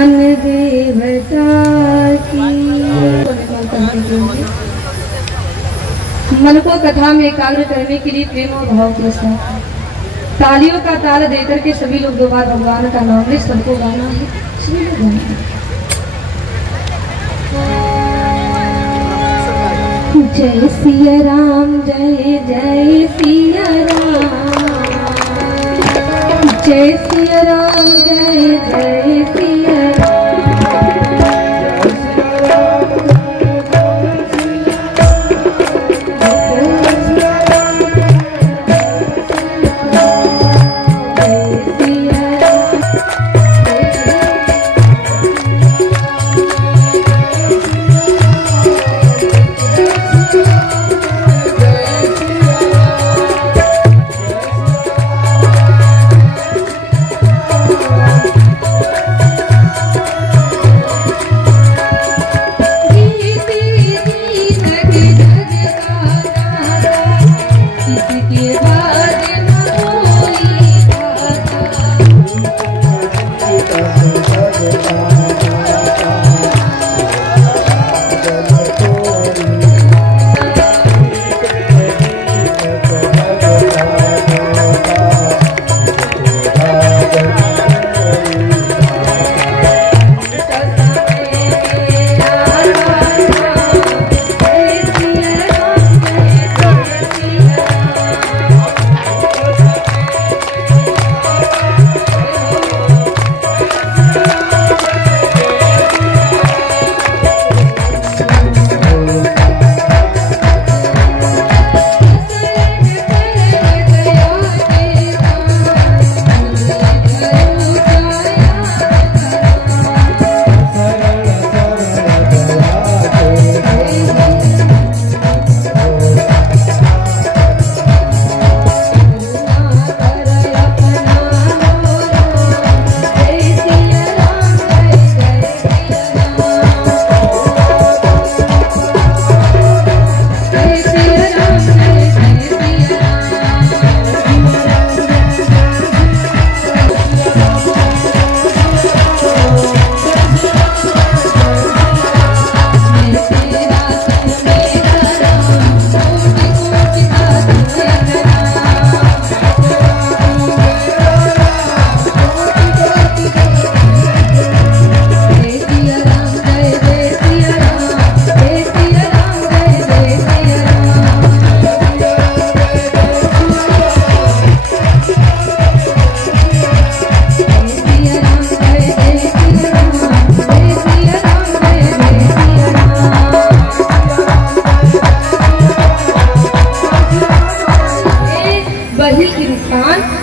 ज्ञान देवता की। मन को कथा में एकाग्र करने के लिए प्रेम और भाव के साथ तालियों का ताल देकर के सभी लोग दो बार भगवान का नाम ले। सबको गाना है, सभी लोग गाना है। जय सिया राम, जय जय सिया राम, जय सिया राम, जय जय सिया राम।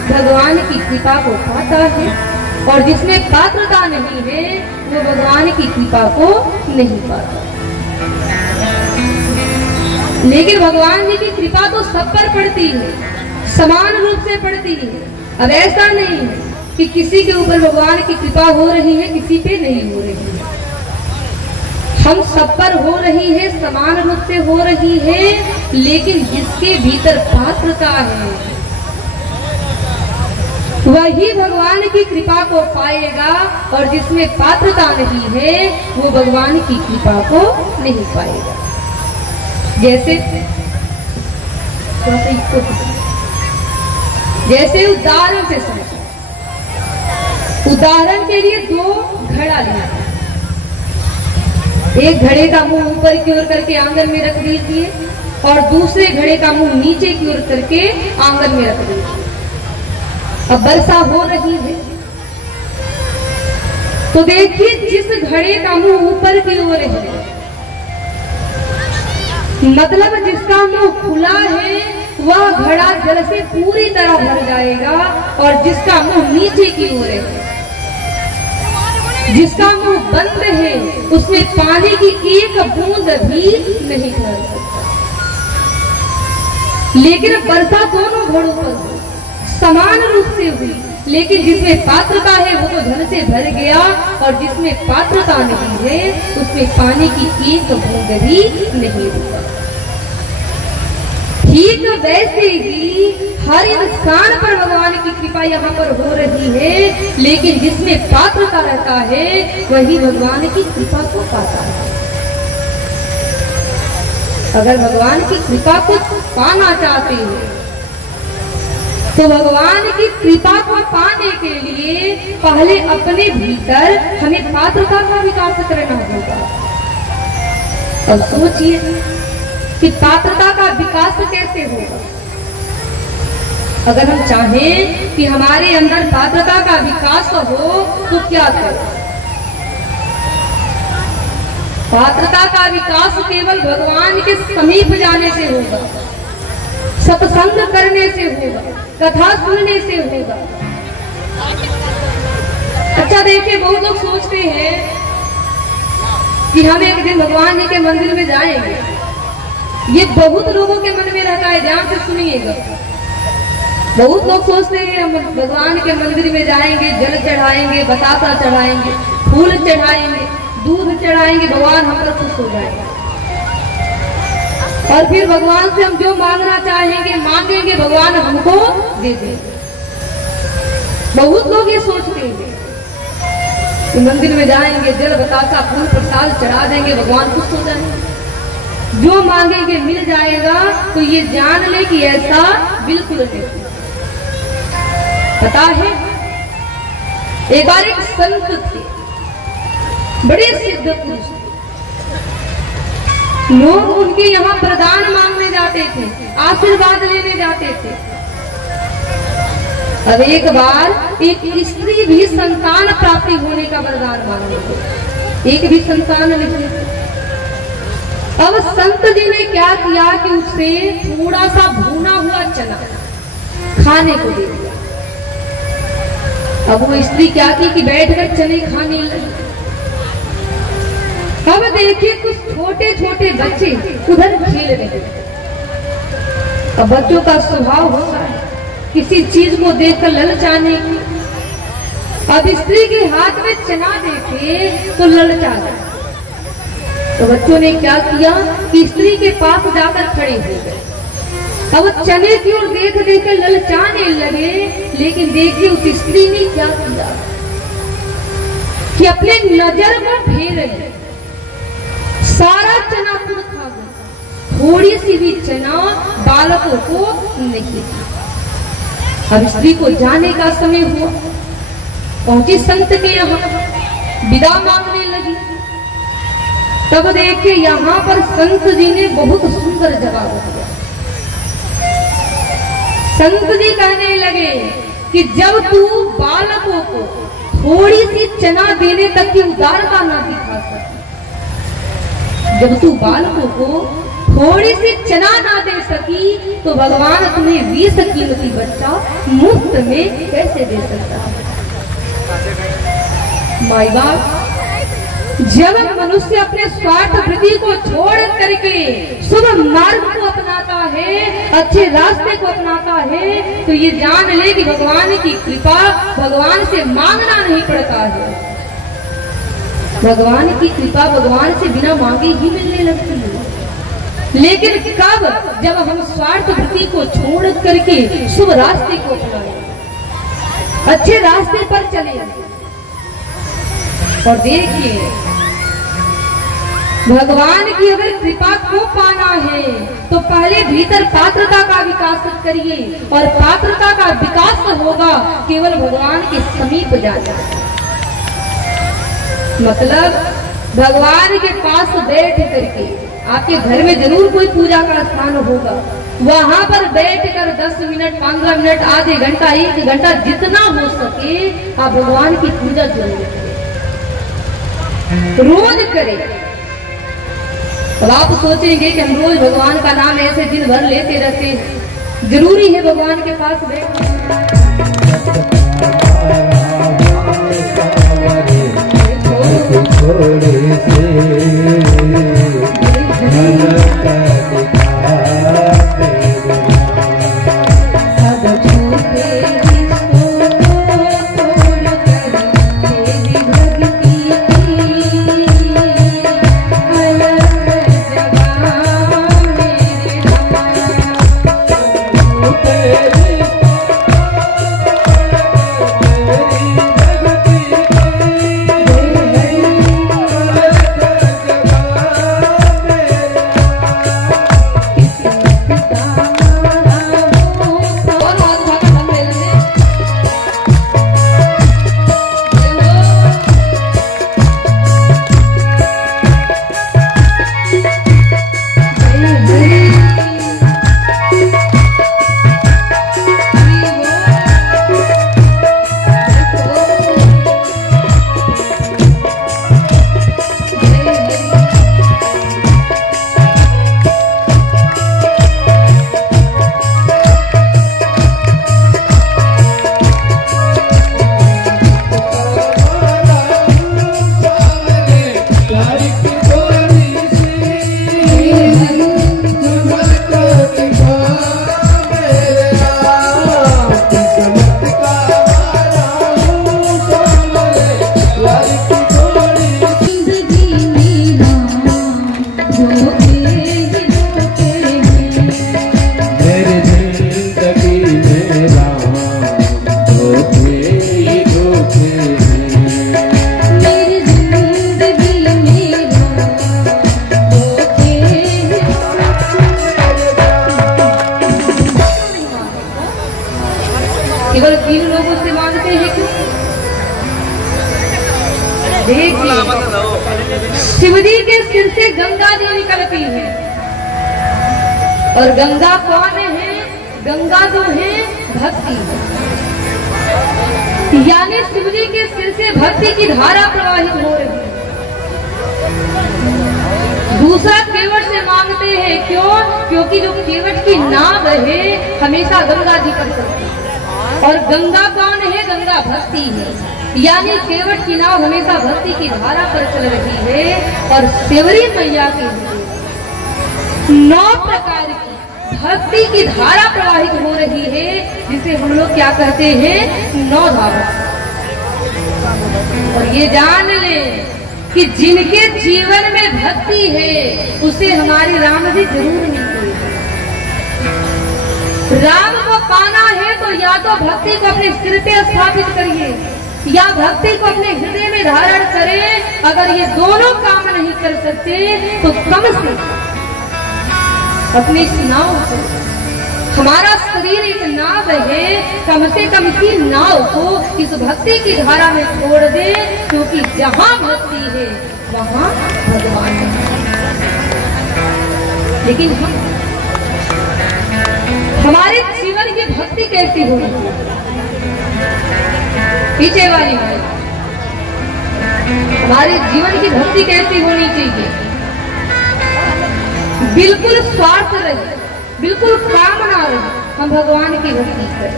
भगवान की कृपा को पाता है और जिसमें पात्रता नहीं है वो भगवान की कृपा को नहीं पाता। लेकिन भगवान जी की कृपा तो सब पर पड़ती है, समान रूप से पड़ती है। अब ऐसा नहीं है कि किसी के ऊपर भगवान की कृपा हो रही है, किसी पे नहीं हो रही है। हम सब पर हो रही है, समान रूप से हो रही है, लेकिन जिसके भीतर पात्रता है वही भगवान की कृपा को पाएगा और जिसमें पात्रता नहीं है वो भगवान की कृपा को नहीं पाएगा। जैसे उदाहरण से समझो, उदाहरण के लिए दो घड़ा लिया, एक घड़े का मुंह ऊपर की ओर करके आंगन में रख दीजिए और दूसरे घड़े का मुंह नीचे की ओर करके आंगन में रख दीजिए। अब वर्षा हो रही है तो देखिए जिस घड़े का मुंह ऊपर की ओर है, मतलब जिसका मुंह खुला है वह घड़ा जल से पूरी तरह भर जाएगा और जिसका मुंह नीचे की ओर है, जिसका मुंह बंद है, उसमें पानी की एक बूंद भी नहीं भर सकता। लेकिन वर्षा दोनों घड़ों पर समान रूप से हुई, लेकिन जिसमें पात्रता है वो तो धन से भर गया और जिसमें पात्रता नहीं है उसमें पानी की एक बूंद भी नहीं रुका। ठीक वैसे ही हर इंसान पर भगवान की कृपा यहाँ पर हो रही है, लेकिन जिसमें पात्रता रहता है वही भगवान की कृपा को पाता है। अगर भगवान की कृपा को पाना चाहते हैं तो भगवान की कृपा को पाने के लिए पहले अपने भीतर हमें पात्रता का विकास करना होगा। और सोचिए कि पात्रता का विकास कैसे होगा। अगर हम चाहें कि हमारे अंदर पात्रता का विकास हो तो क्या करें? पात्रता का विकास केवल भगवान के समीप जाने से होगा, सत्संग करने से होगा, कथा सुनने से होगा। अच्छा देखिए, बहुत लोग सोचते हैं कि हम एक दिन भगवान जी के मंदिर में जाएंगे। ये बहुत लोगों के मन में रहता है, ध्यान से सुनिएगा। बहुत लोग सोचते हैं हम भगवान के मंदिर में जाएंगे, जल चढ़ाएंगे, बतासा चढ़ाएंगे, फूल चढ़ाएंगे, दूध चढ़ाएंगे, भगवान हम पर खुश हो जाएंगे और फिर भगवान से हम जो मांगना चाहेंगे मांगेंगे, भगवान हमको दे देंगे। बहुत लोग ये सोचते हैं कि मंदिर में जाएंगे, जल बतासा फूल प्रसाद चढ़ा देंगे, भगवान खुश हो जाएंगे, जो मांगेंगे मिल जाएगा। तो ये जान ले कि ऐसा बिल्कुल नहीं। पता है, एक बार एक संत थे, बड़े सिद्ध पुरुष, लोग उनके यहाँ वरदान मांगने जाते थे, आशीर्वाद लेने जाते थे। अब एक बार एक स्त्री भी संतान प्राप्ति होने का वरदान मांगने थे, एक भी संतान नहीं। अब संत जी ने क्या किया कि उसे थोड़ा सा भुना हुआ चना खाने को दे दिया। अब वो स्त्री क्या की कि बैठकर चने खाने लगी। अब देखिए, कुछ छोटे छोटे बच्चे उधर खेल रहे। अब बच्चों का स्वभाव होता है किसी चीज को देखकर ललचाने की। अब स्त्री के हाथ में चना देखे तो ललचा गए। तो बच्चों ने क्या किया कि स्त्री के पास जाकर खड़े हो गए। अब चने की ओर देख देख कर ललचाने लगे, लेकिन देखिए उस स्त्री ने क्या किया कि अपने नजर को फेर सारा चना खुद खा गया, थोड़ी सी भी चना बालकों को नहीं। अब स्त्री को जाने का समय हुआ, पहुंची संत के यहाँ, विदा मांगने लगी। तब देखिए यहाँ पर संत जी ने बहुत सुंदर जवाब दिया। संत जी कहने लगे कि जब तू बालकों को थोड़ी सी चना देने तक की उदारता न दिखा सके, जब तू बालकों को थोड़ी सी चना ना दे सकी, तो भगवान तुम्हें 20 कीमती बच्चा मुफ्त में कैसे दे सकता है? माई बाप, जब मनुष्य अपने स्वार्थ वृत्ति को छोड़ करके शुभ मार्ग को अपनाता है, अच्छे रास्ते को अपनाता है, तो ये जान ले कि भगवान की कृपा भगवान से मांगना नहीं पड़ता है। भगवान की कृपा भगवान से बिना मांगे ही मिलने लगती है। लेकिन कब? जब हम स्वार्थ वृत्ति को छोड़ करके शुभ रास्ते को अपनाएं, अच्छे रास्ते पर चले। और देखिए, भगवान की अगर कृपा को पाना है तो पहले भीतर पात्रता का विकास करिए, और पात्रता का विकास होगा केवल भगवान के समीप जाकर। मतलब भगवान के पास बैठ करके, आपके घर में जरूर कोई पूजा का स्थान होगा, वहां पर बैठकर 10 मिनट, 15 मिनट, आधे घंटा, 1 घंटा, जितना हो सके आप भगवान की पूजा जरूर करें, रोज करें। अब आप सोचेंगे कि हम रोज भगवान का नाम ऐसे दिन भर लेते रहते हैं, जरूरी है भगवान के पास बैठना। केवल 3 लोगों से मांगते हैं क्यों? देखिए, शिव जी के सिर से गंगा जी निकलती है, और गंगा कौन है? गंगा जो है भक्ति, यानी शिव जी के सिर से भक्ति की धारा प्रवाहित हो रही है। दूसरा केवट से मांगते हैं क्यों? क्योंकि जो केवट की नाव है हमेशा गंगा जी पर चलती है, और गंगा कौन है? गंगा भक्ति है, यानी केवट की नाव हमेशा भक्ति की धारा पर चल रही है। और सेवरी मैया के 9 प्रकार की भक्ति की धारा प्रवाहित हो रही है, जिसे हम लोग क्या कहते हैं? 9 धारा। और ये जान ले कि जिनके जीवन में भक्ति है उसे हमारे राम जी जरूर मिलते हैं। राम को पाना है तो या तो भक्ति को अपने सिर पे स्थापित करिए, या भक्ति को अपने हृदय में धारण करें। अगर ये दोनों काम नहीं कर सकते तो कम से अपनी इस नाव को, हमारा शरीर एक नाव है, कम से कम की नाव को इस भक्ति की धारा में छोड़ दे, क्योंकि जहाँ भक्ति है वहाँ भगवान है। लेकिन हमारे जीवन की भक्ति कैसी होगी? पीछे वाली बात, हमारे जीवन की भक्ति कैसी होनी चाहिए? बिल्कुल स्वार्थ रहे, बिल्कुल काम ना रहे, हम भगवान की भक्ति करें।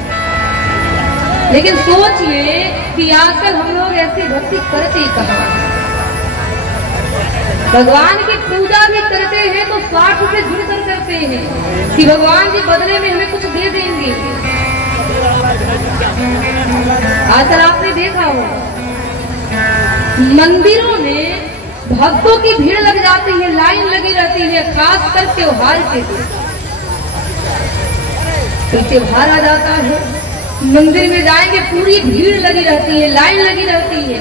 लेकिन सोचिए कि आजकल हम लोग ऐसी भक्ति करते कहाँ? भगवान की पूजा भी करते हैं तो स्वार्थ से जुड़कर करते हैं कि भगवान जी बदले में हमें कुछ दे देंगे। आजकल आपने देखा होगा मंदिरों में भक्तों की भीड़ लग जाती है, लाइन लगी रहती है, खास कर त्योहार के दिन। तो त्योहार आ जाता है, मंदिर में जाएंगे, पूरी भीड़ लगी रहती है, लाइन लगी रहती है।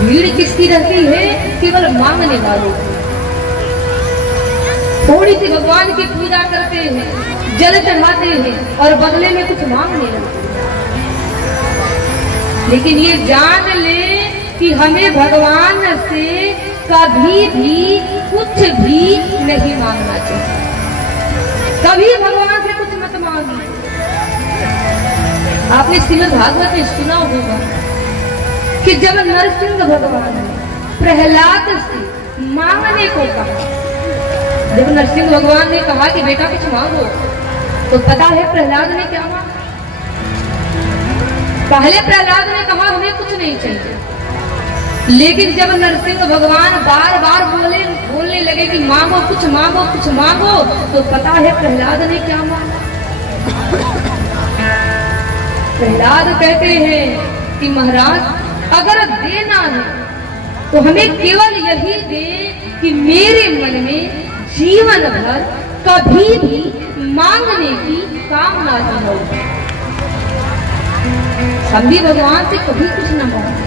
भीड़ किसकी रहती है? केवल मांगने वालों की। थोड़ी सी भगवान की पूजा करते हैं, जल चढ़ाते हैं और बदले में कुछ मांगने लगते हैं। लेकिन ये जान ले कि हमें भगवान से कभी भी कुछ भी नहीं मांगना चाहिए। कभी भगवान से कुछ मत मांगिए। आपने श्रीमद् भागवत में सुना होगा कि जब नरसिंह भगवान ने प्रहलाद से मांगने को कहा, जब नरसिंह भगवान ने कहा कि बेटा कुछ मांगो, तो पता है प्रहलाद ने क्या मांगा? पहले प्रहलाद ने कहा हमें कुछ नहीं चाहिए, लेकिन जब नरसिंह भगवान बार बार बोलने लगे कि मांगो कुछ मांगो कुछ मांगो, तो पता है प्रहलाद ने क्या मांगा? प्रहलाद कहते हैं कि महाराज अगर देना है तो हमें केवल यही दे कि मेरे मन में जीवन भर कभी भी मांगने की कामना न हो। हम भी भगवान से कभी कुछ न मांगे।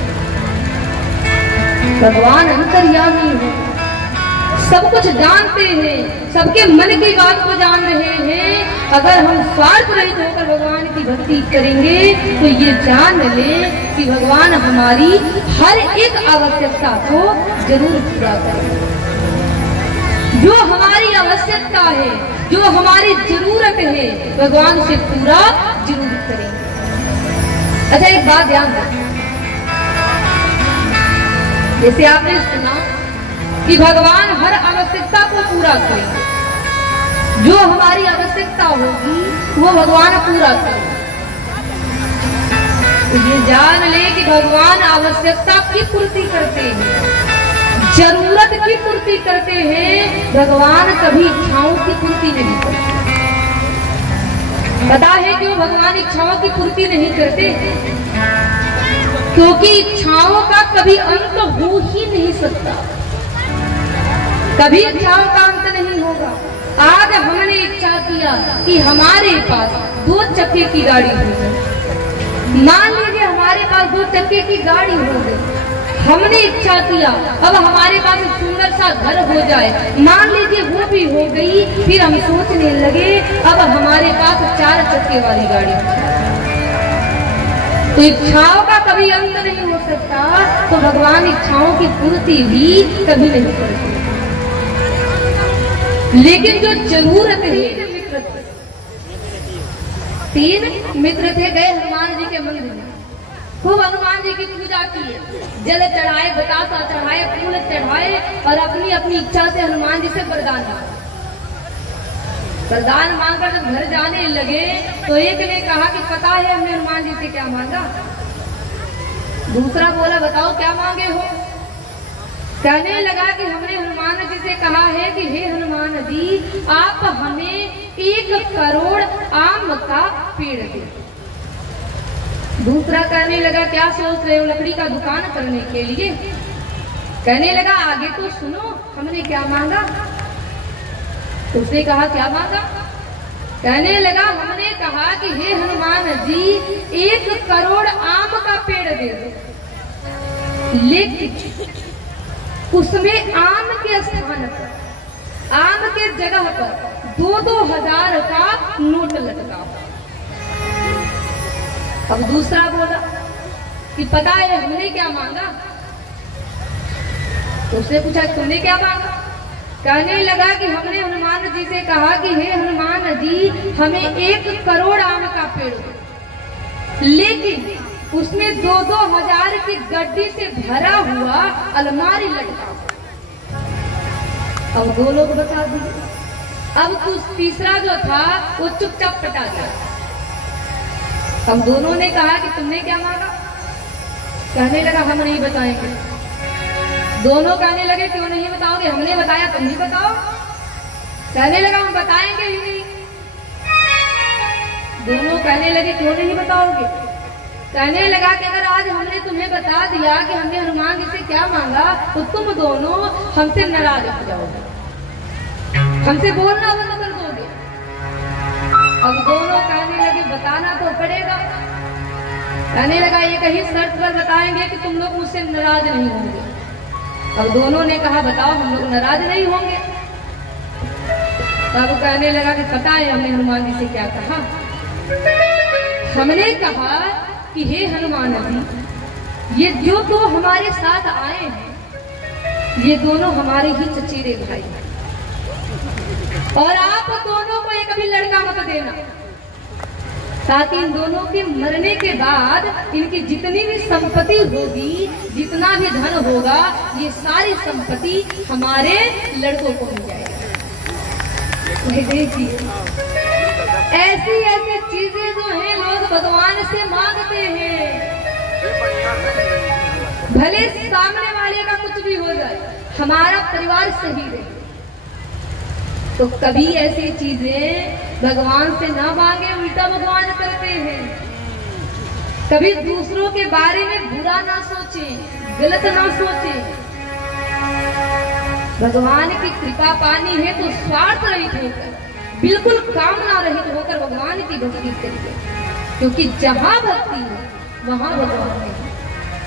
भगवान अंतर्यामी है, सब कुछ जानते हैं, सबके मन की बात को जान रहे हैं। अगर हम स्वार्थ रहित होकर भगवान की भक्ति करेंगे तो ये जान ले कि भगवान हमारी हर एक आवश्यकता को जरूर पूरा करेंगे। जो हमारी आवश्यकता है, जो हमारी जरूरत है, भगवान उसे पूरा जरूर करेंगे। अच्छा, एक बात ध्यान रखें, जैसे आपने सुना कि भगवान हर आवश्यकता को पूरा करेंगे। जो हमारी आवश्यकता होगी वो भगवान पूरा करेंगे। तो ये जान ले कि भगवान आवश्यकता की पूर्ति करते हैं, जरूरत की पूर्ति करते हैं। भगवान कभी इच्छाओं की पूर्ति नहीं करते। पता है क्यों भगवान इच्छाओं की पूर्ति नहीं करते? क्योंकि इच्छाओं का कभी अंत हो ही नहीं सकता। कभी इच्छाओं का अंत नहीं होगा। आज हमने इच्छा किया कि हमारे पास 2 चक्के की गाड़ी हो जाए। मान लीजिए हमारे पास 2 चक्के की गाड़ी हो गई, हमने इच्छा किया अब हमारे पास एक सुंदर सा घर हो जाए, मान लीजिए वो भी हो गई, फिर हम सोचने लगे अब हमारे पास 4 चक्के वाली गाड़ी हो जाए। तो इच्छाओं का कभी अंत नहीं हो सकता, तो भगवान इच्छाओं की पूर्ति भी कभी नहीं करते। लेकिन जो जरूरत है, 3 मित्र थे, गए हनुमान जी के मंदिर में, खूब हनुमान जी की पूजा की, जल चढ़ाए, बतासा चढ़ाए, फूल चढ़ाए और अपनी अपनी इच्छा से हनुमान जी से वरदान मांगा। वरदान मांगकर जब घर जाने लगे तो एक ने कहा कि पता है हमने हनुमान जी से क्या मांगा। दूसरा बोला बताओ क्या मांगे हो। कहने लगा कि हमने हनुमान जी से कहा है कि हे हनुमान जी आप हमें 1 करोड़ आम का पेड़ दे। दूसरा कहने लगा क्या सोच रहे हो, लकड़ी का दुकान करने के लिए। कहने लगा आगे तो सुनो हमने क्या मांगा। उसने कहा क्या मांगा। कहने लगा हमने कहा कि हे हनुमान जी 1 करोड़ आम का पेड़ दे दो, लेकिन उसमें आम के स्थान पर, आम के जगह पर 2-2 हजार का नोट लटका। अब दूसरा बोला कि पता है हमने क्या मांगा। तो उसने पूछा तुमने क्या मांगा। कहने लगा कि हमने हनुमान जी से कहा कि हे हनुमान जी हमें 1 करोड़ आम का पेड़ दो, लेकिन उसमें 2-2 हजार की गड्डी से भरा हुआ अलमारी लटका। अब 2 लोग बता दिए। अब तीसरा जो था वो चुपचाप पटा गया। हम दोनों ने कहा कि तुमने क्या मांगा। कहने लगा हम नहीं बताएंगे। दोनों कहने लगे क्यों नहीं बताओगे, हमने बताया तुम ही बताओ। कहने लगा हम बताएंगे ही नहीं। दोनों कहने लगे क्यों नहीं बताओगे। कहने लगा कि अगर आज हमने तुम्हें बता दिया कि हमने हनुमान जी से क्या मांगा तो तुम दोनों हमसे नाराज हो जाओगे, हमसे बोलना बंद कर दोगे। अब दोनों कहने लगे बताना तो पड़ेगा। कहने लगा एक ही शर्त पर बताएंगे कि तुम लोग मुझसे नाराज नहीं होंगे। अब दोनों ने कहा बताओ हम लोग नाराज नहीं होंगे। तब कहने लगा कि पता है हमने हनुमान जी से क्या कहा। हमने कहा कि हे हनुमान जी ये जो तो हमारे साथ आए हैं ये दोनों हमारे ही चचेरे भाई हैं, और आप दोनों को एक भी लड़का मत देना, ताकि इन दोनों के मरने के बाद इनकी जितनी भी संपत्ति होगी, जितना भी धन होगा, ये सारी संपत्ति हमारे लड़कों को मिल जाएगी। देखिए ऐसी ऐसी चीजें जो हैं लोग भगवान से मांगते हैं, भले सामने वाले का कुछ भी हो जाए, हमारा परिवार सही रहे। तो कभी ऐसी चीजें भगवान से ना मांगे, उल्टा भगवान करते हैं। कभी दूसरों के बारे में बुरा ना सोचें, गलत ना सोचें। भगवान की कृपा पानी है तो स्वार्थ रहित होकर, बिल्कुल कामना रहित होकर भगवान की भक्ति करिए, क्योंकि जहां भक्ति है वहां भगवान है।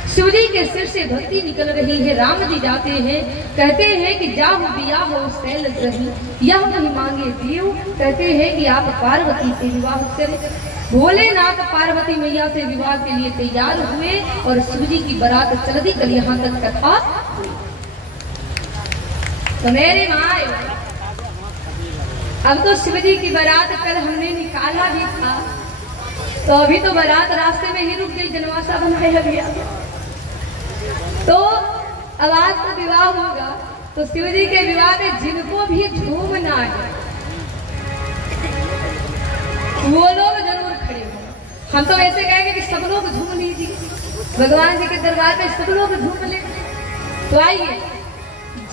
शिव जी के सिर से भक्ति निकल रही है। राम जी जाते हैं, कहते हैं कि जाहु बिया हो सैल रही, यह नहीं मांगे देव। कहते हैं कि आप पार्वती से विवाह करें। भोलेनाथ पार्वती मैया से विवाह के लिए तैयार हुए और शिव जी की बारात चल दी। कल यहाँ तक कथा हुई। तो मेरे माए, अब तो शिव जी की बारात कल हमने निकाला भी था, तो अभी तो बारात रास्ते में ही रुक गई, जनवासा बनाया गया। तो अब आज तो विवाह होगा, तो शिव जी के विवाह में जिनको भी झूमना है वो लोग जरूर खड़े हो। हम तो ऐसे कहेंगे कि सब लोग झूम लीजिए, भगवान जी के दरबार में सब लोग झूम ले। तो आइए,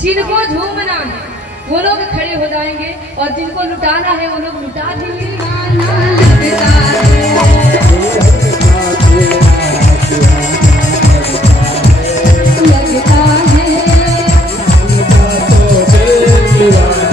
जिनको झूमना है वो लोग खड़े हो जाएंगे और जिनको लुटाना है वो लोग लुटा देंगे। लगता है वो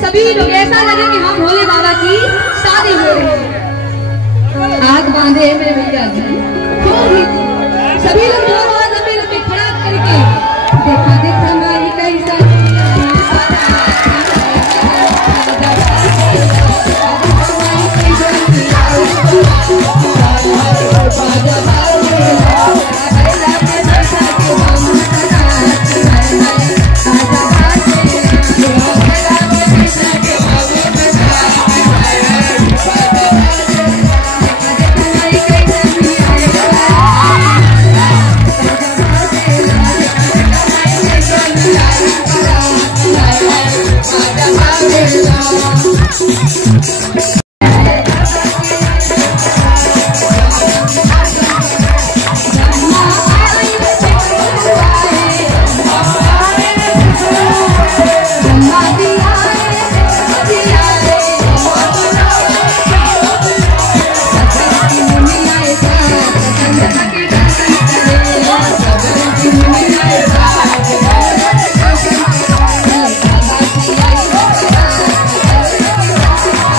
सभी लोग ऐसा लगे कि हम भोले बाबा की शादी हो रही है। आग बांधे मेरे भैया जी, सभी लोग लंबे लंबे खड़ा करके देखा देखा माई कैसा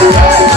Yeah.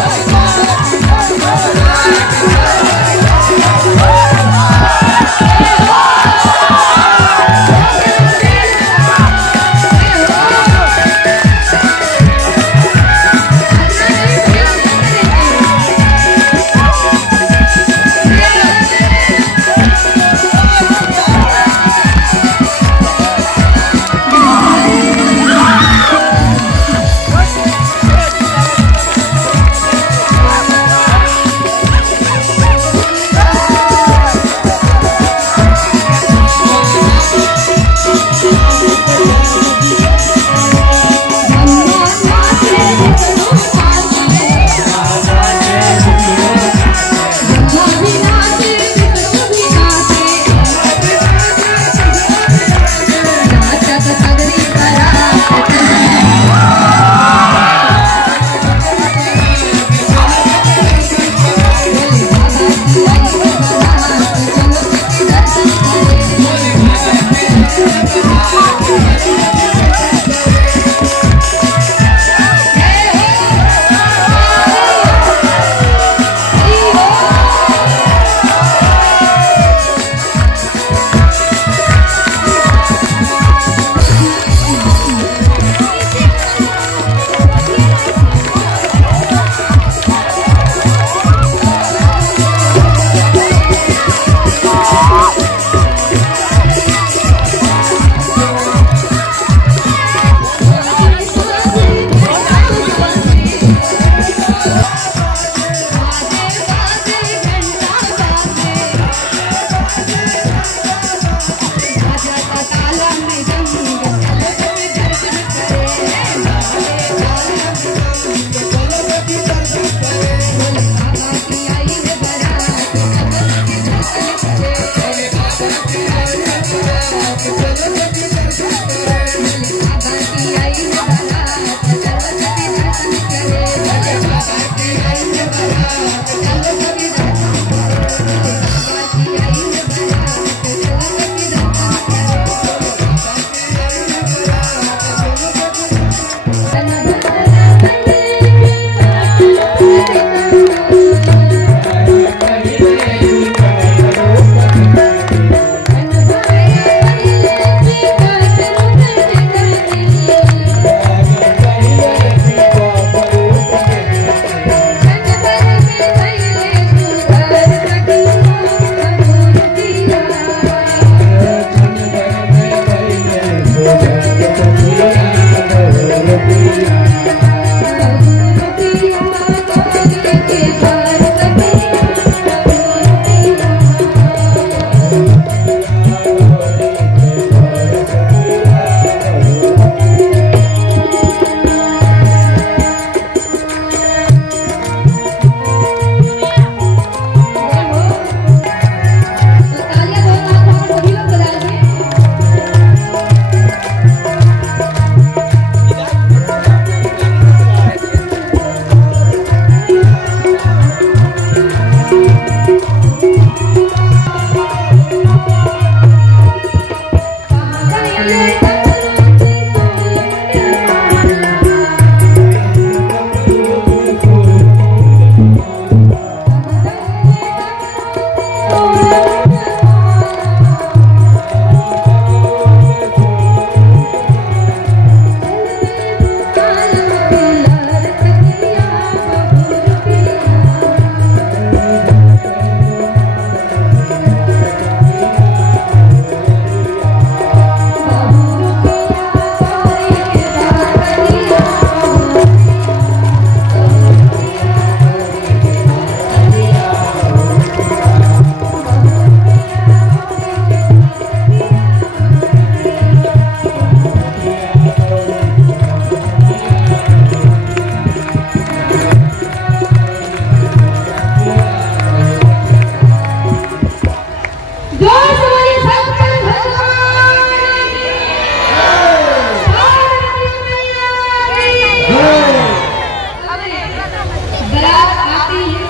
बारात आती है,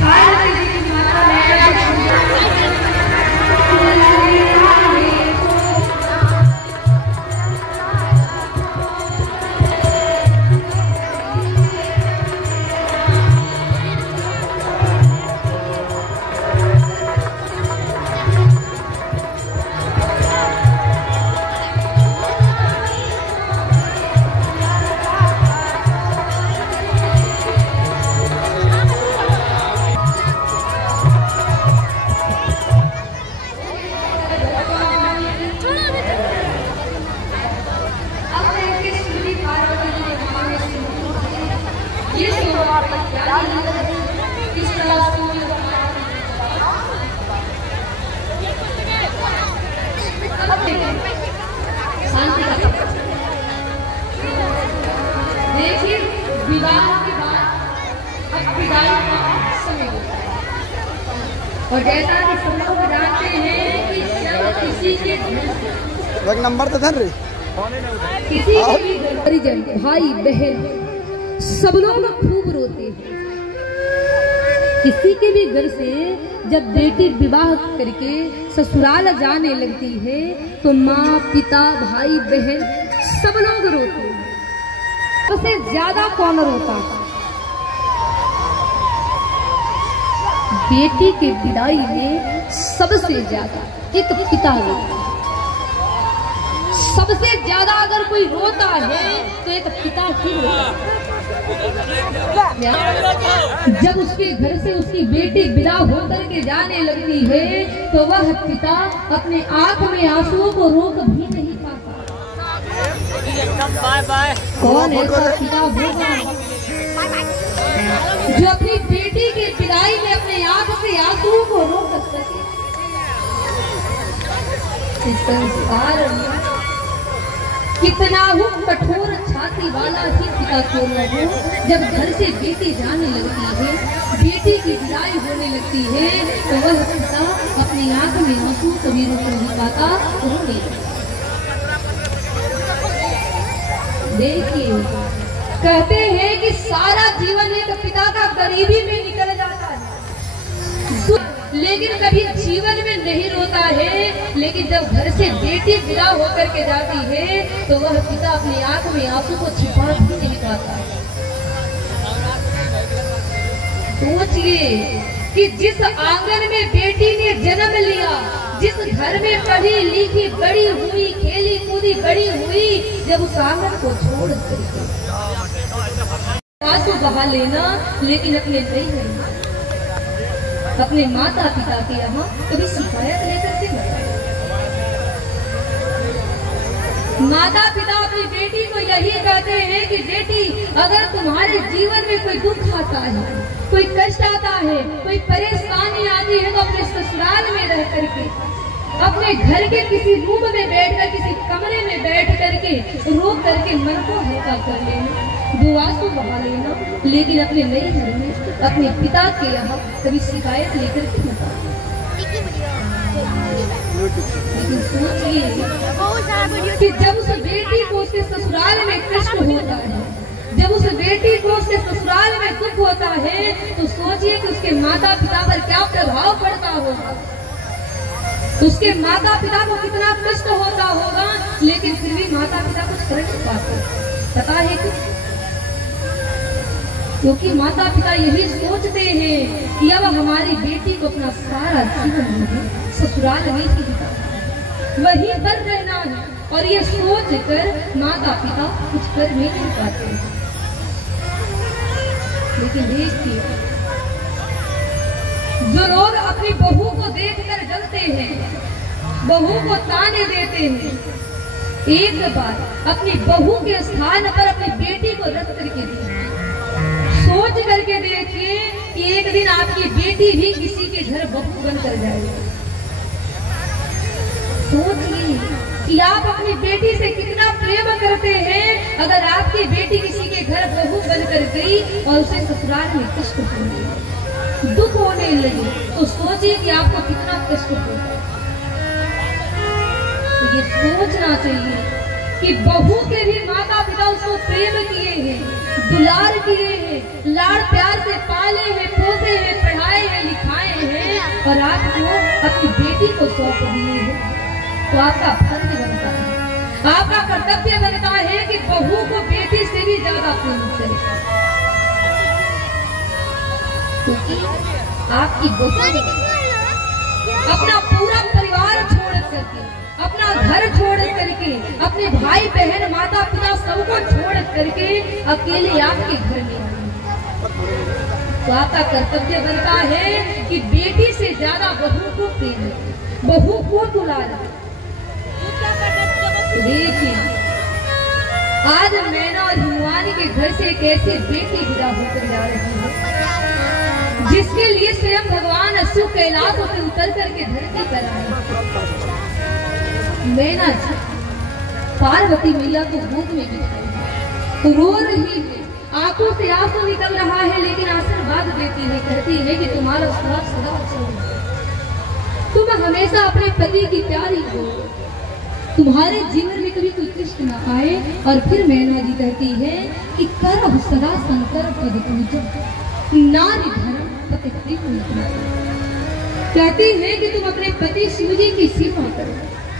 पार्वती जी की माता देखिए, विवाह के बाद अब विदाई का समय होता है। और जैसा कि सब लोग जानते हैं कि जब किसी के एक नंबर तो धर रही किसी के भी परिजन, भाई बहन सब लोग खूब रोते हैं। किसी के भी घर से जब बेटी विवाह करके ससुराल जाने लगती है तो माँ पिता भाई बहन सब लोग रोते हैं। सबसे ज्यादा कौन रोता है? बेटी की विदाई में सबसे ज्यादा एक पिता रोता है। सबसे ज्यादा अगर कोई रोता है तो एक पिता ही रोता है। जब उसके घर से उसकी बेटी विदा होकर के जाने लगती है तो वह पिता अपने आंख में आंसुओं को रोक भी नहीं पाता। कौन ऐसा पिता होगा जो अपनी बेटी की विदाई में अपने आंख से आंसुओं को रोक सके? इस संसार में कितना हो कठोर छाती वाला ही पिता क्यों न हो, जब घर से बेटी जाने लगती है, बेटी की विदाई होने लगती है तो वह पिता अपनी आंख में आंसू कभी रोक नहीं पाता। रोने देखिए, कहते हैं कि सारा जीवन एक पिता का गरीबी में निकल जाता है, लेकिन कभी जीवन में नहीं रोता है। लेकिन जब घर से बेटी विदा होकर के जाती है तो वह पिता अपनी आंख में आंसू को छिपा भी नहीं पाता। सोचिए कि जिस आंगन में बेटी ने जन्म लिया, जिस घर में पढ़ी लिखी बड़ी हुई, खेली कूदी बड़ी हुई, जब उस आंगन को छोड़ करके आंसू बहा लेना, लेकिन अपने नहीं है अपने माता पिता के यहाँ कभी शिकायत लेकर के बताया। माता पिता अपनी बेटी को यही कहते हैं कि बेटी, अगर तुम्हारे जीवन में कोई दुख आता है, कोई कष्ट आता है, कोई परेशानी आती है तो अपने ससुराल में रह करके, अपने घर के किसी रूम में बैठकर, किसी कमरे में बैठ करके रो करके मन को हल्का कर लेना, दो आंसू बहा लेना, लेकिन अपने नए घर में अपने पिता के यहाँ कभी शिकायत लेकर के मत आना। लेकिन सोचिए कि जब उस बेटी को उसके ससुराल में कष्ट होता है, जब उस बेटी को उसके ससुराल में दुख होता है, तो सोचिए कि उसके माता पिता पर क्या प्रभाव पड़ता होगा, उसके माता पिता को कितना कष्ट होता होगा। लेकिन फिर भी माता पिता कुछ कर नहीं पाते, पता है कुछ? क्योंकि माता पिता यही सोचते हैं कि अब हमारी बेटी को अपना सारा जीवन ससुराल में ही बिताना, वहीं पर रहना है, और ये सोच कर माता पिता कुछ कर नहीं पाते। लेकिन देखिए, जो लोग अपनी बहू को देखकर जलते हैं, बहू को ताने देते हैं, एक बार अपनी बहू के स्थान पर अपनी बेटी को रख करके देखिए, सोच करके देखिए कि एक दिन आपकी बेटी भी किसी के घर बहू बनकर जाएगी। सोचिए कि आप अपनी बेटी से कितना प्रेम करते हैं। अगर आपकी बेटी किसी के घर बहू बनकर गई और उसे ससुराल में कष्ट होने, दुख होने लगे, तो सोचिए कि आपको कितना कष्ट होगा। तो ये सोचना चाहिए कि बहू के भी माता पिता उसको प्रेम किए हैं, दुलार किए हैं, लाड़ प्यार से पाले हैं, पोसे हैं, पढ़ाए हैं, लिखाए हैं और आपको अपनी बेटी को सौंप दिए हैं, तो आपका फर्ज बनता है, आपका कर्तव्य बनता है कि बहू को बेटी से भी ज्यादा प्रेम करें, क्योंकि आपकी बहू अपना पूरा परिवार छोड़ करके, अपना घर छोड़ करके, अपने भाई बहन माता पिता सबको छोड़ करके अकेले आपके घर में आई, तो आपका कर्तव्य बनता है कि बेटी से ज्यादा बहू को प्रेम करें, बहू को दुलार करें। देखिए आज मैना और हिमवानी के घर से एक ऐसी बेटी विदा होकर जा रही है जिसके लिए स्वयं भगवान अशुभ कैलाशों से उतर करके धरती पर आए। मैना पार्वती मैया को गोद में बिठाई, रो रही है, आंखों से आंसू निकल रहा है, लेकिन आशीर्वाद देती है, कहती है कि तुम्हारा साथ सदा अच्छा हो, तुम हमेशा अपने पति की प्यारी हो, तुम्हारे जीवन में कभी कोई कष्ट न आए। और फिर मैना जी कहती है कि करब सदा शंकर पद पूजन, नारी धर्म पति पूजन, कहती है कि तुम अपने पति शिव जी की सेवा करो,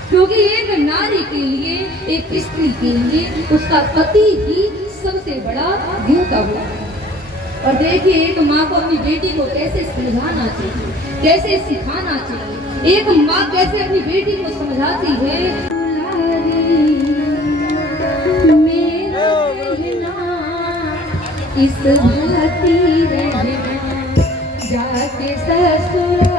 क्योंकि एक नारी के लिए, एक स्त्री के लिए उसका पति ही सबसे बड़ा देवता हुआ है। और देखिए एक माँ को अपनी बेटी को कैसे समझाना चाहिए, कैसे सिखाना चाहिए, एक माँ कैसे अपनी बेटी को समझाती है, मेरा रहना इस भांति रहना जाके ससुराल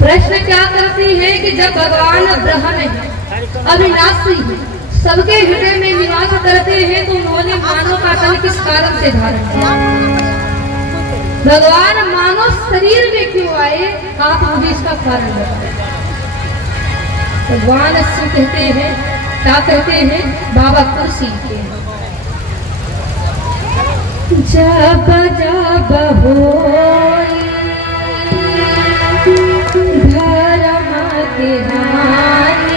प्रश्न क्या करती है कि जब भगवान ब्रह्म है, अविनाशी है, सबके हृदय में निवास करते हैं, तो उन्होंने मानव का तन किस कारण से धारण किया? भगवान मानव शरीर में क्यों आए? आप मुझे इसका कारण बताएं। भगवान शिव कहते हैं, क्या कहते हैं? बाबा कुर्सी के जब जब होई धर्म के हानि,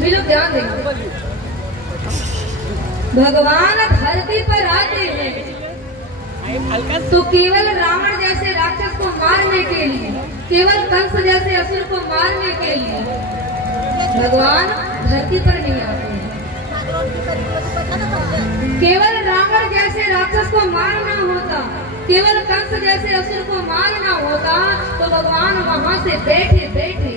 सभी लोग ध्यान देंगे। भगवान धरती पर आते हैं तो केवल रावण जैसे राक्षस को मारने के लिए, केवल कंस जैसे असुर को मारने के लिए भगवान धरती पर नहीं आते हैं। केवल रावण जैसे राक्षस को मारना होता, केवल कंस जैसे असुर को मारना होता तो भगवान वहां से बैठे बैठे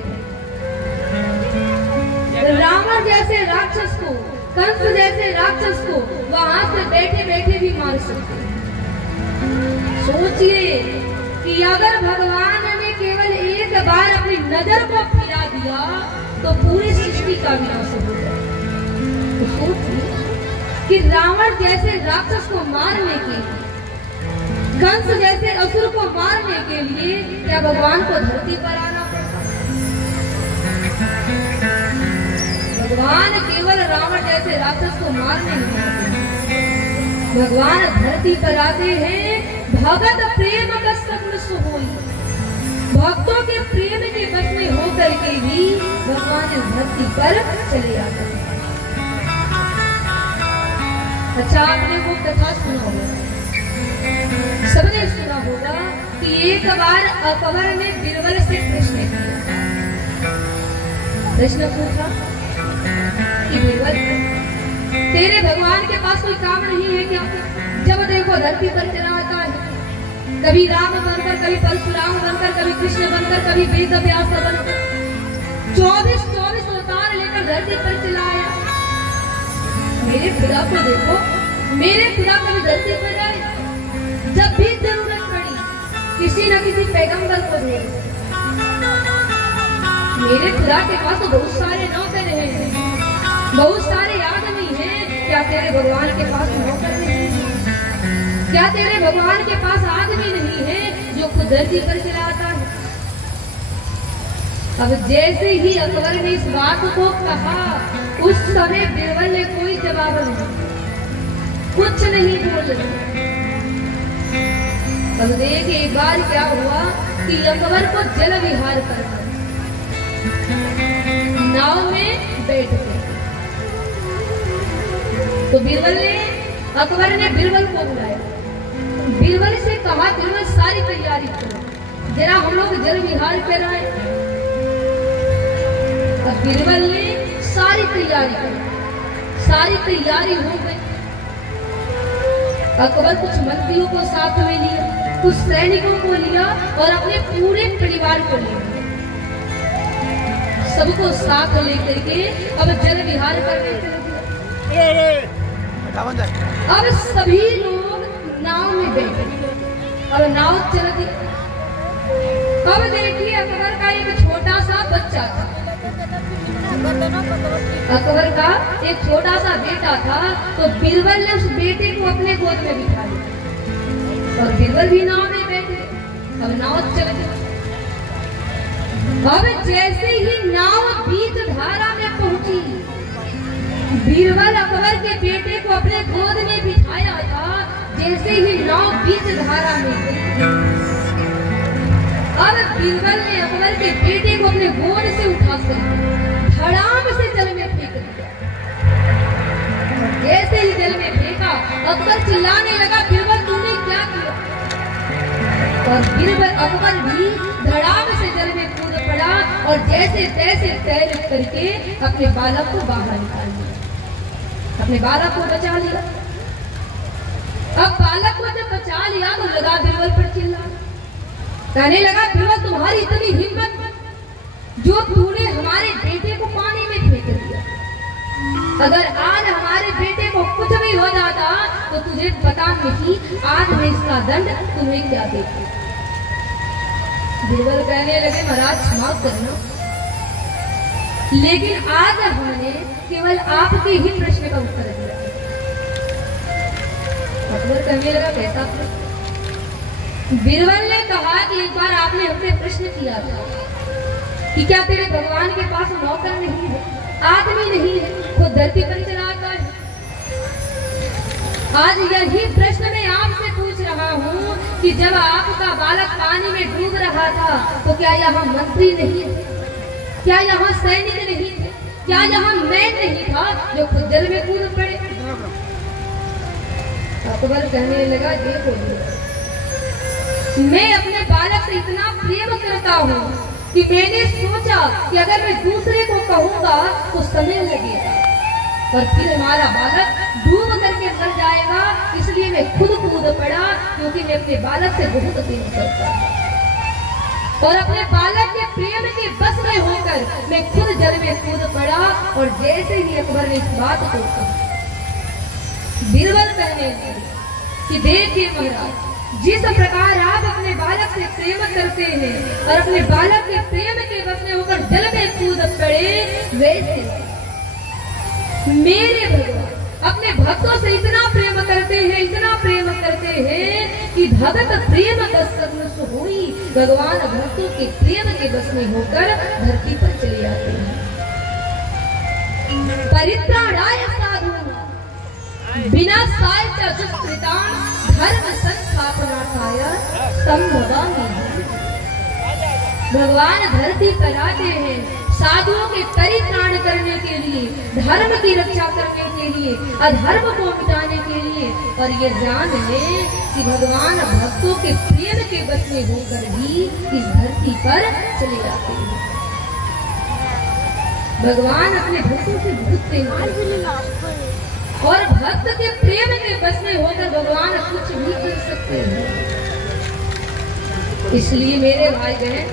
रावण जैसे राक्षस को, कंस जैसे राक्षस को वहां से बैठे बैठे भी मार सकते। सोचिए कि अगर भगवान ने केवल एक बार अपनी नजर को फिरा दिया तो पूरी सृष्टि का विनाश हो जाए। तो सोचिए कि रावण जैसे राक्षस को मारने के लिए, कंस जैसे असुर को मारने के लिए क्या भगवान को धरती पर आना पड़ा? भगवान केवल रावण जैसे राक्षस को मारने नहीं आते, भगवान धरती पर आते हैं भगत प्रेम का संग सोई। भक्तों के प्रेम के बस में होकर के भी भगवान धरती पर चले आते हैं। अच्छा, आपने वो कथा सुना होगा, सबने सुना होगा कि एक बार अकबर ने बीरबल से प्रश्न किया। प्रश्न पूछा कि बीरबल, तेरे भगवान के पास कोई काम नहीं है क्या? जब देखो धरती पर चला आता है, कभी राम बनकर, कभी परशुराम बनकर, कभी कृष्ण बनकर, कभी वेद व्यास बनकर 24 अवतार लेकर धरती पर चला आया। मेरे खुदा को देखो, मेरे खुदा कभी धरती पर आए, जब भी जरूरत पड़ी किसी न किसी पैगंबर को भेजे। मेरे खुदा के पास तो बहुत सारे नौकर हैं, बहुत सारे आदमी हैं, क्या तेरे भगवान के पास नौकर नहीं है? क्या तेरे भगवान के पास आदमी नहीं है जो खुद धरती पर चलाता है? अब जैसे ही अकबर ने इस बात को कहा, उस समय बीरबल ने कोई जवाब नहीं, कुछ नहीं बोल रहे। अब देख, एक बार क्या हुआ कि अकबर को जल विहार करना, नाव में बैठ गए तो अकबर ने बीरबल को बुलाया। बीरबल से कहा, बीरबल सारी तैयारी करो, जरा हम लोग जल विहार कर आए। अब बीरबल ने सारी तैयारी की, सारी तैयारी हो गई। अकबर कुछ मंत्रियों को साथ में लिया, कुछ सैनिकों को लिया और अपने पूरे परिवार को लिया, सबको साथ लेकर के अब जल विहार करने लगे। अब सभी लोग नाव में बैठे, अब नाव चल दी। अब देखिए, अकबर का एक छोटा सा बच्चा था, अकबर का एक छोटा सा बेटा था, तो बीरबल ने उस बेटे को अपने गोद में बिठा लिया और बीरबल भी नाव में बैठे। अब नाव चल गई। अब जैसे ही नाव बीच धारा में पहुंची, बीरबल अकबर के बेटे को अपने गोद में बिठाया था। जैसे ही नाव बीच धारा में गई, अब बीरबल ने अकबर के बेटे को अपने गोद से उठाकर धड़ाम से जल में फेंक दिया। जैसे ही जल में फेंका, अकबर चिल्लाने लगा, बीरबल तूने क्या किया? और अकबर भी धड़ाम से जल में कूद पड़ा और जैसे तैसे तैर करके अपने बालक को बाहर निकाल लिया, अपने बालक को बचा लिया। अब बालक को जब बचा लिया तो लगा बीरबल पर चिल्लाने, कहने लगा, बीरबल तुम्हारी इतनी हिम्मत जो तूने हमारे बेटे को पानी में फेंक दिया। अगर आज हमारे बेटे को कुछ भी हो जाता तो तुझे पता नहीं आज मैं इसका दंड तुम्हें क्या देती। बीरबल कहने लगे, महाराज क्षमा करना, लेकिन आज हमने केवल आपके ही प्रश्न का उत्तर दिया। अकबर कहने लगा, कैसा प्रश्न? बीरबल ने कहा कि एक बार आपने हमसे प्रश्न किया था कि क्या तेरे भगवान के पास नौकर नहीं है, आदमी नहीं है, खुद धरती पर चलाता है। आज यही प्रश्न मैं आपसे पूछ रहा हूँ कि जब आपका बालक पानी में डूब रहा था तो क्या यहाँ मंत्री नहीं थे, क्या यहाँ सैनिक नहीं थे, क्या यहाँ मैं नहीं था जो खुद जल में कूद पड़े? अकबर कहने लगा, देखो मैं अपने बालक से इतना प्रेम करता हूँ कि मैंने सोचा कि अगर मैं दूसरे को कहूँगा तो समय लगेगा और फिर हमारा बालक डूब करके मर जाएगा, इसलिए मैं खुद कूद पड़ा, क्योंकि मैं अपने बालक से बहुत प्रेम करता हूँ। और अपने बालक के प्रेम के बस में होकर मैं खुद जल में कूद पड़ा। और जैसे ही अकबर ने इस बात को कहा, बीरबल कहने लगे कि देखिए महाराज, जिस प्रकार आप अपने बालक से प्रेम करते हैं और अपने बालक के प्रेम के बस में होकर जल में कूद पड़े, वैसे मेरे भगवान अपने भक्तों से इतना प्रेम करते हैं, इतना प्रेम करते हैं कि भक्त प्रेम बस हुई, भगवान भक्तों के प्रेम के बस में होकर धरती पर चले आते हैं। परित्राणाय साधु विनाशाय च दुष्कृतां धर्म संस्थापनार्थाय संभवामि। भगवान धरती पर आते हैं साधुओं के परित्राण करने के लिए, धर्म की रक्षा करने के लिए, अधर्म को मिटाने के लिए। और ये जान ले कि भगवान भक्तों के प्रेम के बस में होकर भी इस धरती पर चले आते हैं। भगवान अपने भक्तों से बहुत प्रेम करते हैं और भक्त के प्रेम के बस में होकर भगवान कुछ भी कर सकते हैं। इसलिए मेरे भाई बहन,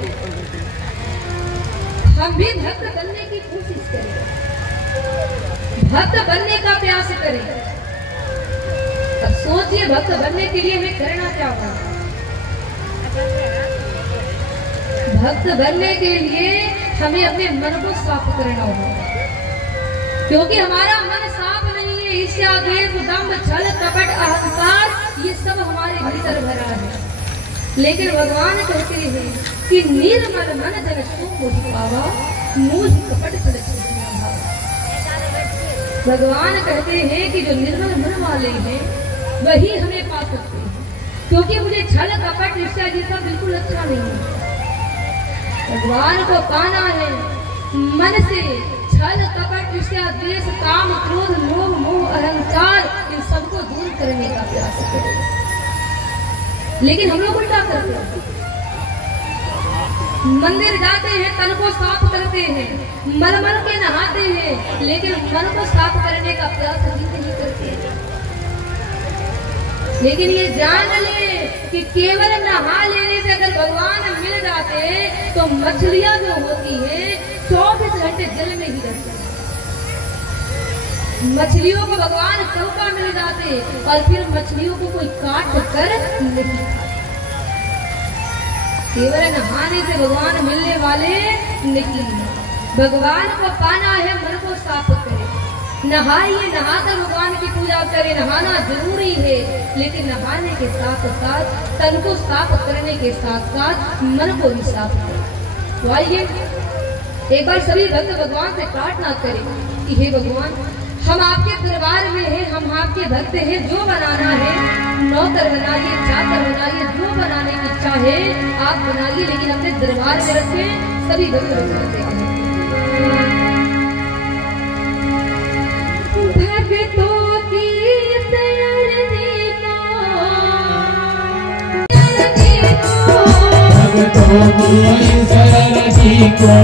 हम भी भक्त बनने की कोशिश करें, भक्त बनने का प्रयास करें। अब सोचिए, भक्त बनने के लिए हमें करना क्या होगा? भक्त बनने के लिए हमें अपने मन को साफ करना होगा, क्योंकि हमारा मन साफ नहीं है। ईर्ष्या, द्वेष, दंभ, छल, कपट, अहंकार, ये सब हमारे भीतर भरा है। लेकिन भगवान कहते हैं कि निर्मल मन जन सो मोहि पावा, मूढ़ कपट छल छल न भावा। भगवान कहते हैं कि जो निर्मल मन वाले हैं वही हमें पा सकते हैं, क्योंकि मुझे छल, कपट, ईर्ष्या ये सब बिल्कुल अच्छा नहीं है। भगवान को पाना है मन से छल, कपट, ईर्ष्या, द्वेष, काम, क्रोध, लोभ, मोह, अहंकार, इन सबको दूर करने का प्रयास करें। लेकिन हम लोग उल्टा करते हैं, मंदिर जाते हैं, तन को साफ करते हैं, मल के नहाते हैं, लेकिन मन को साफ करने का प्रयास नहीं करते हैं। लेकिन ये जान ले कि केवल नहा लेने से अगर भगवान मिल जाते तो मछलियां जो होती है 24 घंटे जल में ही रहती है। मछलियों को भगवान कब का मिल जाते और फिर मछलियों को कोई काट कर नहीं खाते। केवल नहाने से भगवान मिलने वाले नहीं। भगवान को पाना है, मन को साफ करें, नहाइए, नहाकर भगवान की पूजा करें। नहाना जरूरी है, लेकिन नहाने के साथ साथ तन को साफ करने के साथ साथ मन को भी साफ करें। तो आइए एक बार सभी भक्त भगवान से प्रार्थना करें कि हे भगवान, हम आपके दरबार में हैं, हम आपके भक्त हैं, जो बनाना है नौकर बनाइए, चाकर बनाइए, जो बनाने की इच्छा है आप बनाइए, लेकिन अपने दरबार में रखें। सभी भक्त भगवान से भक्तों की सरणी को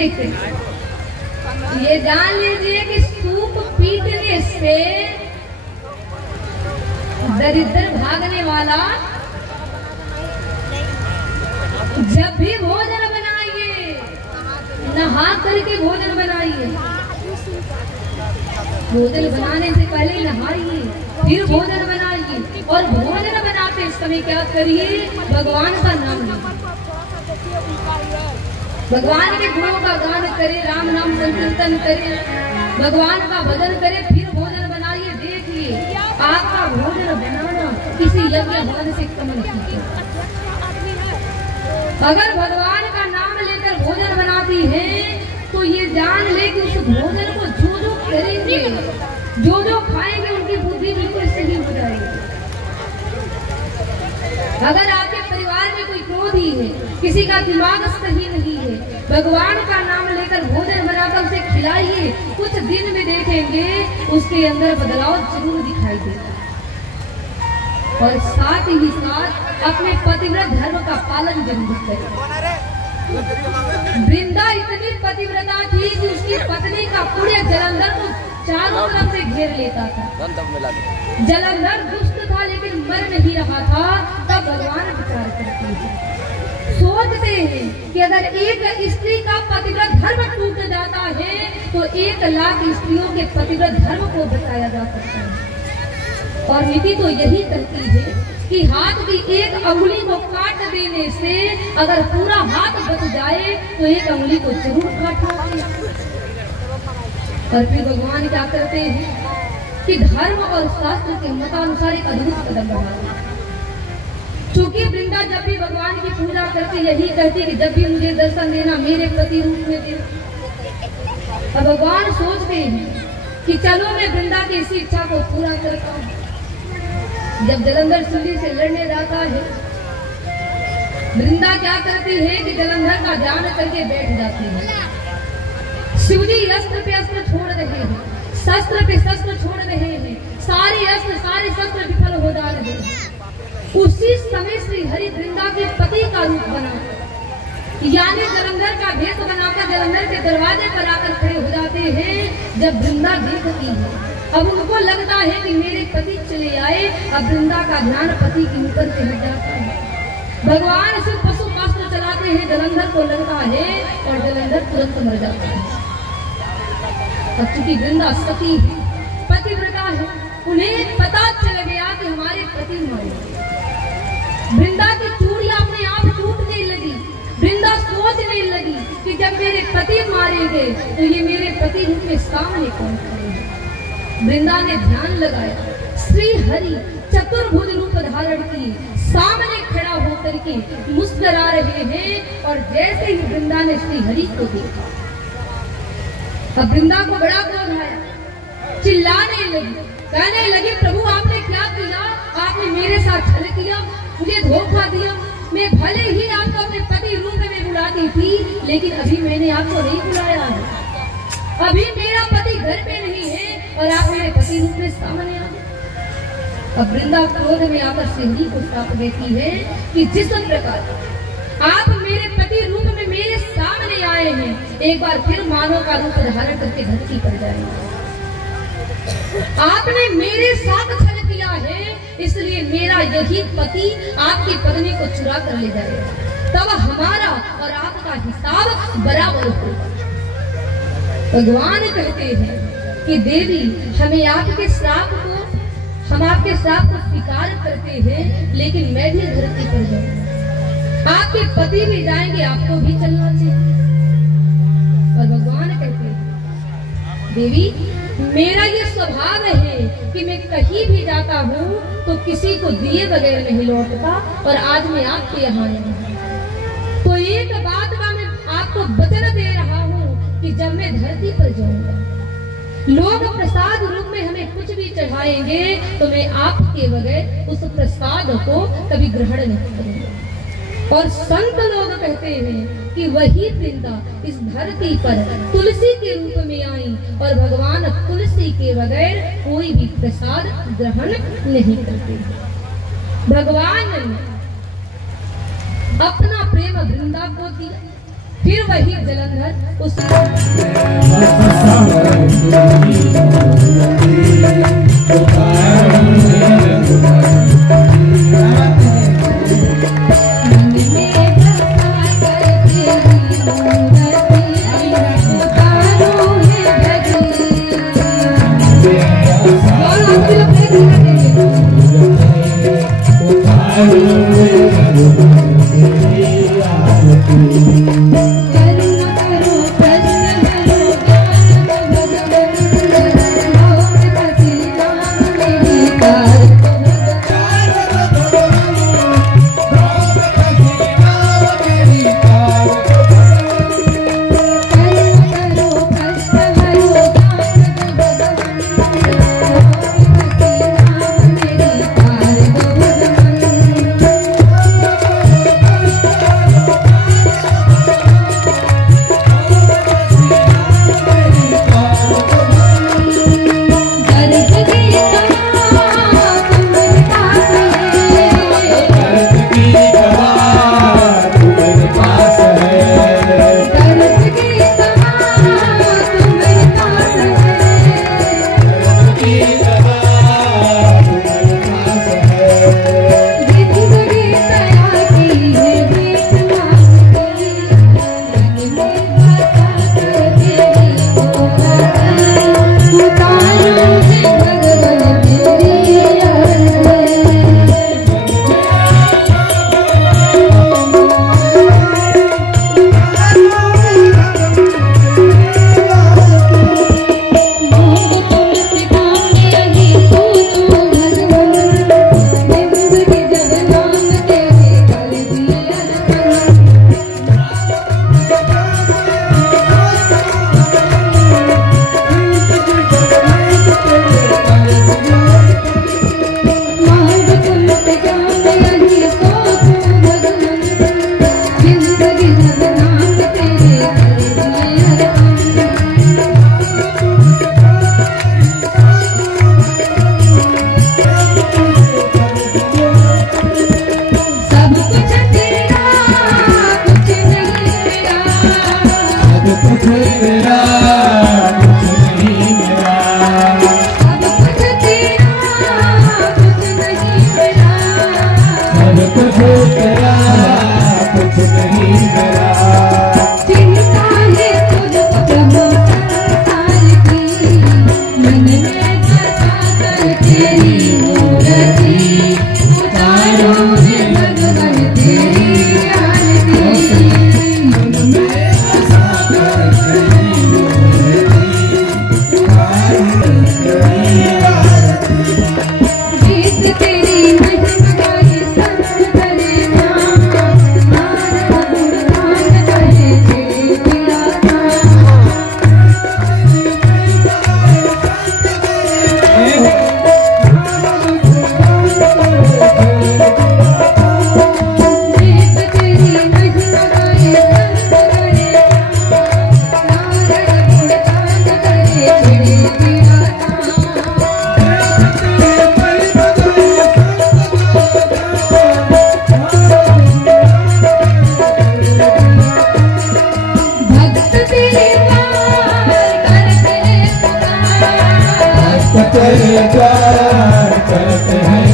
देखते ये जान लीजिए कि सूप पीटने से दरिद्र भागने वाला, जब भी भोजन बनाइए नहा करके भोजन बनाइए। भोजन बनाने से पहले नहाइए, फिर भोजन बनाइए, और भोजन बनाते समय क्या करिए, भगवान का नाम लीजिए, भगवान के गुणों का गान करे, राम नाम संकीर्तन करे, भगवान का भजन करे, फिर भोजन बनाइए। देखिए आपका भोजन बनाना किसी यज्ञ हवन से कम नहीं है। अगर भगवान का नाम लेकर भोजन बनाती है तो ये जान ले कि उस भोजन को जो जो करेंगे, जो जो खाएंगे, उनकी बुद्धि बिल्कुल सही हो जाएगी। अगर आपके परिवार में कोई क्रोधी है, किसी का दिमाग सही नहीं है, भगवान का नाम लेकर भोजन बनाकर उसे खिलाइए, कुछ दिन में देखेंगे उसके अंदर बदलाव जरूर दिखाई देगा। और साथ ही साथ अपने पतिव्रत धर्म का पालन जरूर करें। वृंदा इतनी पतिव्रता थी कि उसकी पत्नी का पुण्य जलंधर को चारों तरफ से घेर लेता था। जलंधर दुष्ट था लेकिन मर नहीं रहा था। तब भगवान विचार करते हैं, सोचते हैं कि अगर एक स्त्री का पतिव्रत धर्म टूट जाता है तो 1 लाख स्त्रियों के पतिव्रत धर्म को बचाया जा सकता है। और नीति तो यही कहती है कि हाथ की एक अंगुली को काट देने से अगर पूरा हाथ बच जाए तो एक अंगुली को जरूर काटना चाहिए। और फिर भगवान क्या करते हैं कि धर्म और शास्त्र के मतानुसार एक अद्भुत कदम बढ़ाते हैं। चूंकि वृंदा जब भी भगवान की पूजा करती यही कहती कि जब भी मुझे दर्शन देना मेरे पति रूप में देना। अब भगवान सोचते हैं कि चलो मैं वृंदा की इसी इच्छा को पूरा करता हूँ। जब जलंधर सूर्य से लड़ने जाता है, वृंदा क्या करती है कि जलंधर का ध्यान करके बैठ जाती है। शिवजी अस्त्र पे अस्त्र छोड़ रहे हैं, शस्त्र पे शस्त्र छोड़ रहे हैं, सारे अस्त्र सारे शस्त्र विफल हो जा रहे हैं। उसी समय श्री हरि वृंदा के पति का रूप बना, यानी जलंधर का भेष बनाकर जलंधर के दरवाजे पर आकर खड़े हो जाते हैं। जब वृंदा देखती है, अब उनको लगता है कि मेरे पति चले आए, अब वृंदा का ध्यान पति के ऊपर से हट जाता है। भगवान से पशुपास्त्र चलाते हैं, जलंधर को लगता है और जलंधर तुरंत मर जाता है। अब चूंकि वृंदा सती है, पतिव्रता है, उन्हें पता चल गया कि हमारे पति मरे। वृंदा की चूड़ियां अपने आप टूटने लगी। वृंदा सोचने लगी कि जब मेरे पति मारे गए तो ये मेरे पति रूप में सामने कौन खड़े। वृंदा ने ध्यान लगाया, श्री हरि चतुर्भुज रूप धारण की सामने खड़ा होकर के मुस्कुरा रहे हैं। और जैसे ही वृंदा ने श्री हरि को देखा, अब वृंदा को बड़ा क्रोध आया, चिल्लाने लगी, कहने लगी प्रभु आपने क्या किया, आपने मेरे साथ छल किया, मुझे धोखा दिया। मैं भले ही आपको अपने पति रूप में बुलाती थी लेकिन अभी मैंने आपको नहीं बुलाया है। अभी मेरा पति घर पे नहीं है और आप मेरे पति रूप में सामने आ गए। अब वृंदा क्रोध में आकर सिंधी को साप देती है कि जिस प्रकार आप मेरे पति रूप में मेरे सामने आए हैं, एक बार फिर मानव का रूप धारण करके धरती पर जाएंगे। आपने मेरे साथ छल किया है, इसलिए मेरा यही पति आपकी पत्नी को चुरा कर ले जाएगा, तब हमारा और आपका हिसाब बराबर होगा। भगवान कहते हैं कि देवी हमें आपके श्राप को, हम आपके श्राप को स्वीकार करते हैं, लेकिन मैं भी धरती पर जाऊंगा, आपके पति भी जाएंगे, आपको भी चलना चाहिए। और भगवान कहते हैं देवी मेरा ये स्वभाव है कि मैं कहीं भी जाता हूँ तो किसी को दिए बगैर नहीं लौटता, और आज मैं आपके यहाँ नहीं हूँ। तो एक बात का मैं आपको वचन दे रहा हूँ कि जब मैं धरती पर जाऊंगा, लोग प्रसाद रूप में हमें कुछ भी चढ़ाएंगे तो मैं आपके बगैर उस प्रसाद को कभी ग्रहण नहीं करूंगा। और संत लोग कहते हैं कि वही वृंदा इस धरती पर तुलसी के रूप में आई, और भगवान तुलसी के बगैर कोई भी प्रसाद ग्रहण नहीं करते। भगवान ने अपना प्रेम वृंदा को दिया, फिर वही जलंधर उस तेरे प्यार करते हैं